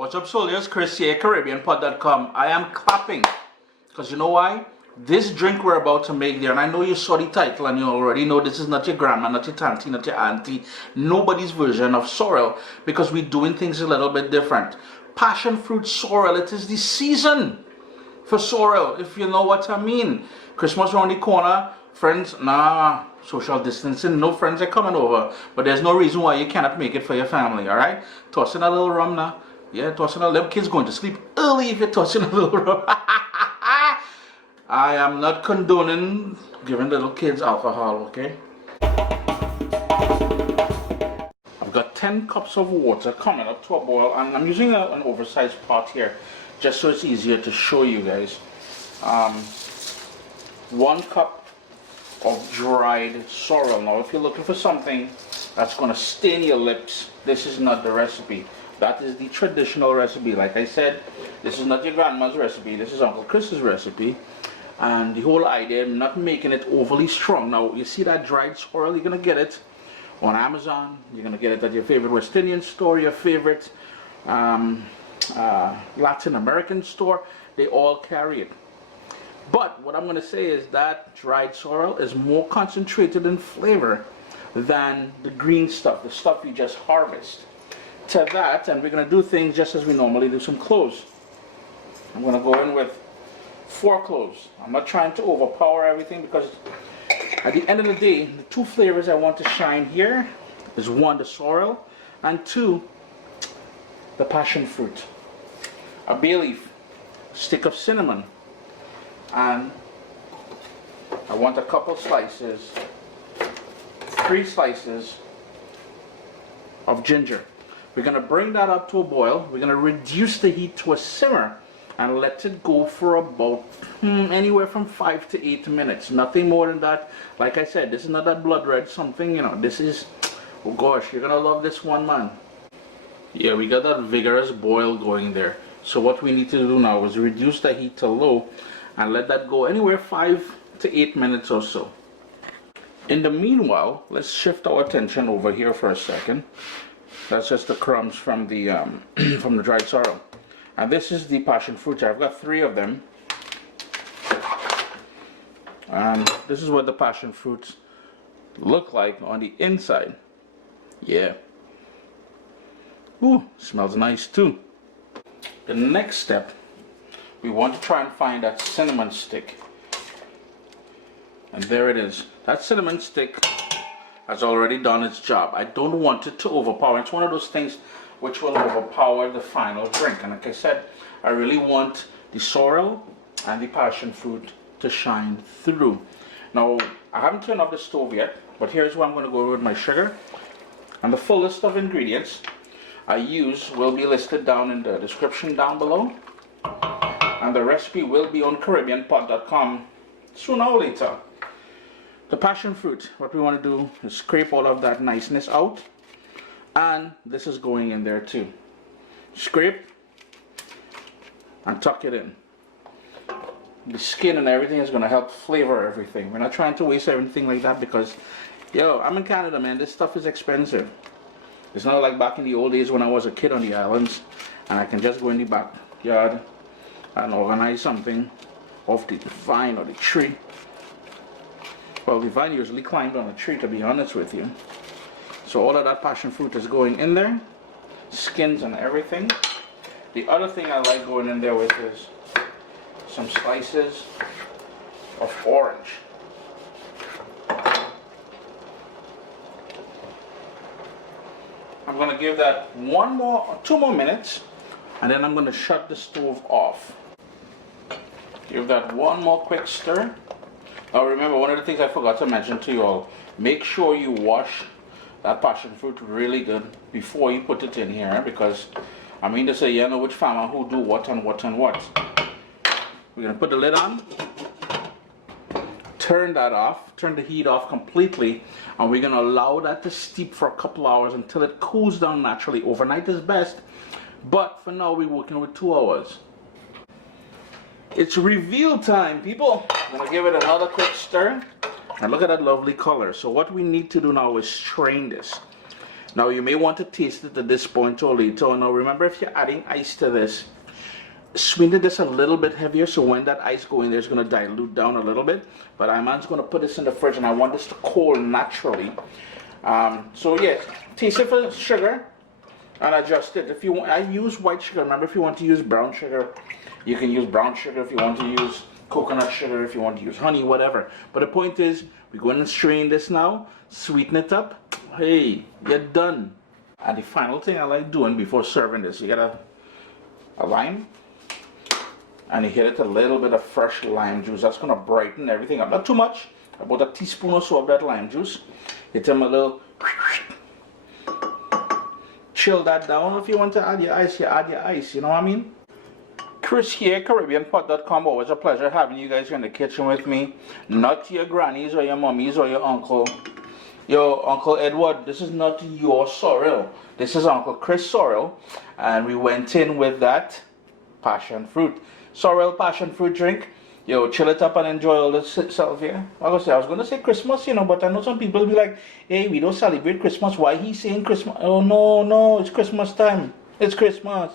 What's up, soldiers? Chris here, CaribbeanPod.com. I am clapping because you know why? This drink we're about to make there, and I know you saw the title and you already know this is not your grandma, not your tanty, not your auntie, nobody's version of Sorrel, because we're doing things a little bit different. Passionfruit Sorrel, it is the season for Sorrel, if you know what I mean. Christmas around the corner, friends, nah, social distancing, no friends are coming over, but there's no reason why you cannot make it for your family, alright? Toss in a little rum now. Yeah, tossing a little, kids going to sleep early if you're tossing a little rum. I am not condoning giving little kids alcohol, okay? I've got 10 cups of water coming up to a boil, and I'm using an oversized pot here just so it's easier to show you guys. 1 cup of dried sorrel. Now, if you're looking for something that's going to stain your lips, this is not the recipe. That is the traditional recipe. Like I said, this is not your grandma's recipe. This is Uncle Chris's recipe. And the whole idea, I'm not making it overly strong. Now, you see that dried sorrel? You're going to get it on Amazon. You're going to get it at your favorite West Indian store, your favorite Latin American store. They all carry it. But what I'm going to say is that dried sorrel is more concentrated in flavor than the green stuff, the stuff you just harvest. To that, and we're going to do things just as we normally do, some cloves. I'm going to go in with 4 cloves. I'm not trying to overpower everything because at the end of the day, the 2 flavors I want to shine here is 1, the sorrel, and 2, the passion fruit. A bay leaf, stick of cinnamon, and I want a couple slices, 3 slices of ginger. We're going to bring that up to a boil. We're going to reduce the heat to a simmer and let it go for about anywhere from 5 to 8 minutes. Nothing more than that. Like I said, this is not that blood red something, you know. This is, oh gosh, you're going to love this one, man. Yeah, we got that vigorous boil going there. So what we need to do now is reduce the heat to low and let that go anywhere 5 to 8 minutes or so. In the meanwhile, let's shift our attention over here for a second. That's just the crumbs from the from the dried sorrel. And this is the passion fruit. I've got 3 of them. And this is what the passion fruits look like on the inside. Yeah. Ooh, smells nice too. The next step, we want to try and find that cinnamon stick. And there it is. That cinnamon stick has already done its job. I don't want it to overpower. It's one of those things which will overpower the final drink. And like I said, I really want the sorrel and the passion fruit to shine through. Now, I haven't turned off the stove yet, but here's where I'm going to go with my sugar. And the full list of ingredients I use will be listed down in the description down below. And the recipe will be on CaribbeanPod.com sooner or later. The passion fruit, what we want to do is scrape all of that niceness out, and this is going in there too. Scrape and tuck it in. The skin and everything is going to help flavor everything. We're not trying to waste everything like that because, yo, I'm in Canada, man. This stuff is expensive. It's not like back in the old days when I was a kid on the islands and I can just go in the backyard and organize something off the vine or the tree. Well, the vine usually climbed on a tree, to be honest with you. So all of that passion fruit is going in there, skins and everything. The other thing I like going in there with is some slices of orange. I'm going to give that 2 more minutes, and then I'm going to shut the stove off. Give that 1 more quick stir. Now remember, one of the things I forgot to mention to you all, make sure you wash that passion fruit really good before you put it in here, because I mean to say, you know which farmer who do what and what and what. We're going to put the lid on, turn that off, turn the heat off completely, and we're going to allow that to steep for a couple hours until it cools down naturally. Overnight is best, but for now we're working with 2 hours. It's reveal time, people. I'm going to give it another quick stir. And look at that lovely color. So what we need to do now is strain this. Now you may want to taste it at this point or later. Now remember, if you're adding ice to this, sweeten this a little bit heavier, so when that ice goes in there, it's going to dilute down a little bit. But I'm just going to put this in the fridge, and I want this to cool naturally. So yes, taste it for sugar and adjust it. If you want, I use white sugar. Remember, if you want to use brown sugar, you can use brown sugar. If you want to use coconut sugar, if you want to use honey, whatever. But the point is, we're going to strain this now, sweeten it up. Hey, you're done. And the final thing I like doing before serving this, you get a lime, and you hit it a little bit of fresh lime juice. That's going to brighten everything up. Not too much, about a teaspoon or so of that lime juice. Hit them a little, chill that down. If you want to add your ice, you add your ice, you know what I mean? Chris here, CaribbeanPot.com. Always a pleasure having you guys here in the kitchen with me. Not your grannies or your mummies or your uncle. Yo, Uncle Edward, this is not your sorrel. This is Uncle Chris Sorrel. And we went in with that passion fruit. Sorrel passion fruit drink. Yo, chill it up and enjoy all this itself here. I was going to say Christmas, you know, but I know some people be like, hey, we don't celebrate Christmas. Why he saying Christmas? Oh, no, it's Christmas time. It's Christmas.